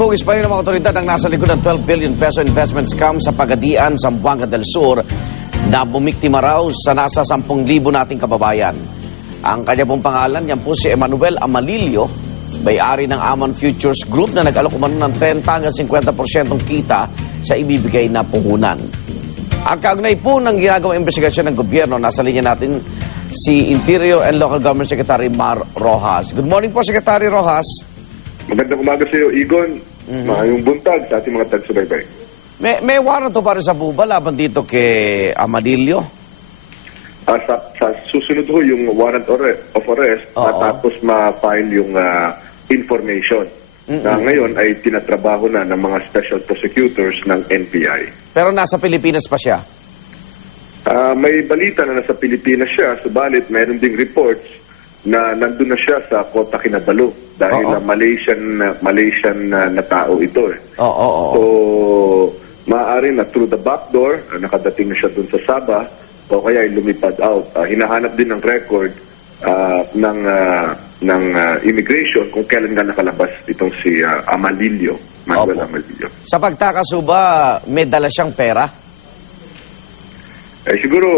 Tinutugis pa rin ng mga otoridad ang nasa likod ng 12 billion peso investment scam sa Pagadian, Zamboanga del Sur na bumiktima raw sa nasa 10,000 nating kababayan. Ang kanya pong pangalan, yan po si Emmanuel Amalilio, may-ari ng Amon Futures Group na nag-alok umano ng 30 hanggang 50% kita sa ibibigay na puhunan. Ang kaugnay po ng ginagawang investigasyon ng gobyerno, nasa linya natin si Interior and Local Government Secretary Mar Rojas. Good morning po, Secretary Rojas. Magandang umaga sa iyo, Igon. Maayong buntag sa ating mga tagsubaybay. May warrant to para sa buba laban dito kay Amadillo? Sa susunod ho yung warrant of arrest matapos ma-file yung information na ngayon ay tinatrabaho na ng mga special prosecutors ng NBI. Pero nasa Pilipinas pa siya? May balita na nasa Pilipinas siya, subalit mayroon ding reports na nandun na siya sa Kota Kinabalu dahil na Malaysian na tao ito. So, maaari na through the back door, nakadating na siya dun sa Sabah o kaya ay lumipad out. Hinahanap din ng record ng immigration kung kailan nga nakalabas itong si Amalilio, Manuel Amalilio. Sa pagtakaso ba, may dala siyang pera? Siguro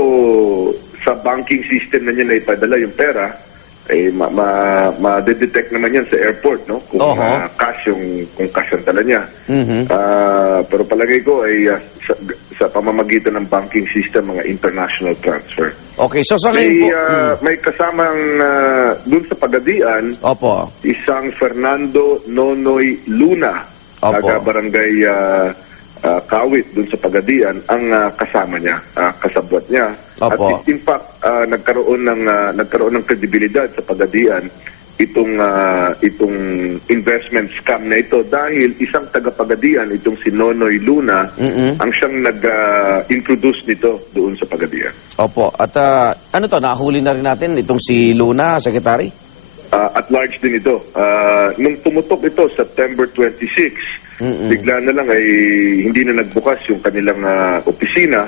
sa banking system na niya na ipadala yung pera, ma-detect naman yan sa airport, no? Kung cash ang dala niya. Pero palagay ko ay sa pamamagitan ng banking system, mga international transfer. Okay, so sa ngayon po... may kasamang dun sa Pagadian, isang Fernando Nonoy Luna, taga barangay Kawit dun sa Pagadian, ang kasama niya, kasabwat niya. At in fact, nagkaroon ng kredibilidad sa Pagadian itong investment scam na ito dahil isang taga-Pagadian, itong si Nonoy Luna, ang siyang nag-introduce nito doon sa Pagadian. Opo. At ano to, nahuli na rin natin itong si Luna, Secretary? At large din ito. Nung tumutok ito, September 26, bigla na lang ay hindi na nagbukas yung kanilang opisina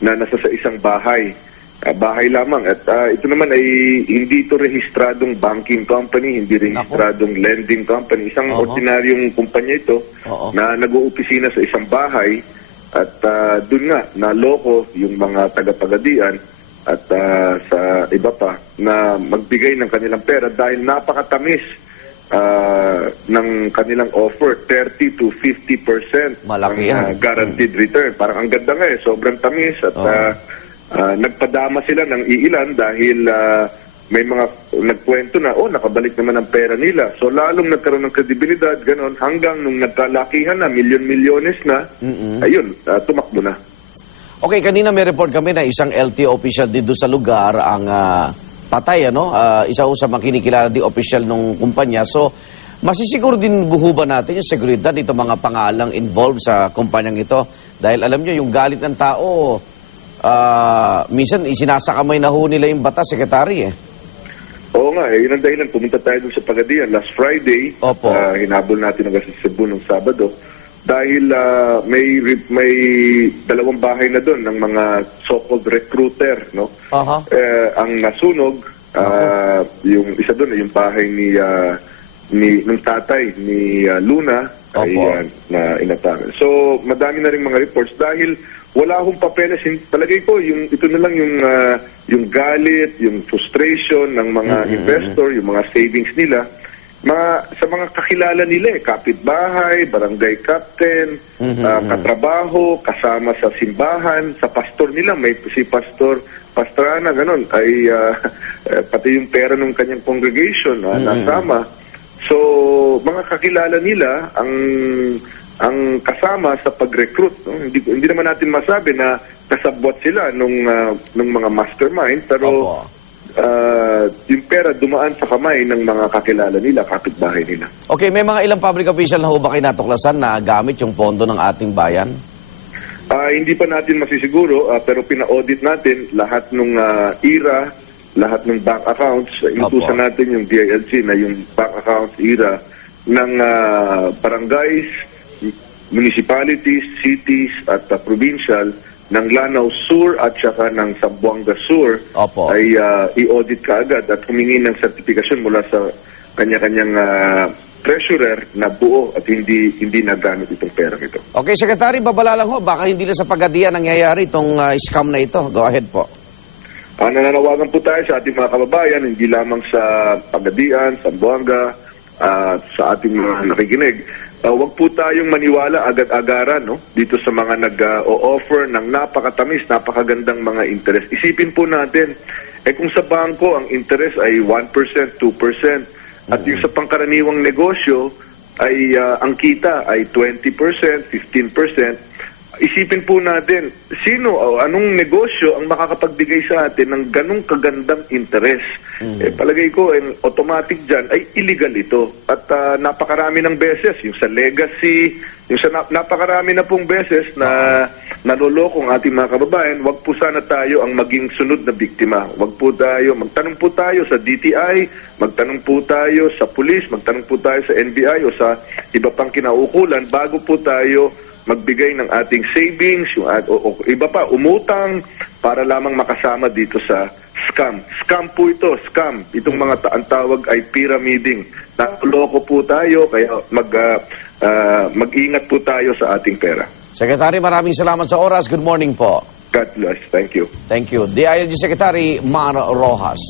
na nasa sa isang bahay. Bahay lamang. At ito naman ay hindi ito rehistradong banking company, hindi rehistradong lending company. Isang ordinaryong kumpanya ito na nag-uopisina sa isang bahay at doon nga naloko yung mga taga-Pagadian at sa iba pa na magbigay ng kanilang pera dahil napakatamis ng kanilang offer, 30 to 50% malaki yan. Guaranteed return. Parang ang ganda nga sobrang tamis at nagpadama sila ng iilan dahil may mga nagkwento na, nakabalik naman ang pera nila. So lalong nagkaroon ng kredibilidad, ganon, hanggang nung nagkalakihan na, milyon-milyones na, ayun, tumakbo na. Okay, kanina may report kami na isang LTO official dito sa lugar ang patay, isa sa mga kinikilala di official ng kumpanya. So, masisiguro din buhuban natin yung seguridad dito mga pangalang involved sa kumpanyang ito. Dahil alam nyo, yung galit ng tao, minsan isinasakamay na ho nila yung batas, Secretary. Oo nga, yun ang dahilan. Pumunta tayo dun sa Pagadian. Last Friday, hinabol natin ang sa Cebu ng Sabado. Dahil may dalawang bahay na doon ng mga so-called recruiter, no? Ang nasunog, yung isa doon, yung bahay ng tatay ni Luna ay na inatake. So, madami na rin mga reports dahil wala akong papeles. Palagay ko, ito na lang yung galit, yung frustration ng mga investor, yung mga savings nila, sa mga kakilala nila, kapitbahay, barangay captain, katrabaho, kasama sa simbahan, sa pastor nila, may si Pastrana, ganon, ay pati yung pera ng kanyang congregation nasama. So, mga kakilala nila ang kasama sa pag-recruit. No? Hindi naman natin masabi na kasabwat sila nung mga mastermind, pero yung pera dumaan sa kamay ng mga kakilala nila, kapitbahay nila. Okay, may mga ilang public official na ho ba kayo natuklasan na gamit yung pondo ng ating bayan? Hindi pa natin masisiguro, pero pina-audit natin lahat ng IRA, lahat ng bank accounts. Inutusan natin yung DILG na yung bank accounts, IRA, ng barangays, municipalities, cities, at provincial, ng Lanao Sur at saka ng Zamboanga Sur ay i-audit kaagad at humingi ng sertifikasyon mula sa kanya-kanyang treasurer na buo at hindi nagamit itong perang ito. Okay, Secretary, babala lang ho, baka hindi na sa Pagadian nangyayari itong scam na ito. Go ahead po. Nananawagan po tayo sa ating mga kababayan, hindi lamang sa Pagadian, Zamboanga, sa ating mga nakikinig. Huwag po tayong maniwala agad-agaran dito sa mga nag-o-offer ng napakatamis, napakagandang mga interest. Isipin po natin, kung sa bangko ang interest ay 1%, 2%, at yung sa pangkaraniwang negosyo ay ang kita ay 20%, 15%, isipin po natin, sino o anong negosyo ang makakapagbigay sa atin ng ganong kagandang interest? Palagay ko, automatic dyan ay illegal ito. At napakarami ng beses, yung sa legacy, yung sa napakarami na pong beses na naloloko ang ating mga kababayan, wag po sana tayo ang maging sunod na biktima. Wag po tayo, magtanong po tayo sa DTI, magtanong po tayo sa pulis, magtanong po tayo sa NBI o sa iba pang kinaukulan bago po tayo magbigay ng ating savings, yung, o iba pa, umutang para lamang makasama dito sa scam. Scam po ito, scam. Itong mga ang tawag ay pyramiding. Nakuloko po tayo, kaya mag-ingat po tayo sa ating pera. Secretary, maraming salamat sa oras. Good morning po. God bless. Thank you. Thank you. DILG Secretary Mar Rojas.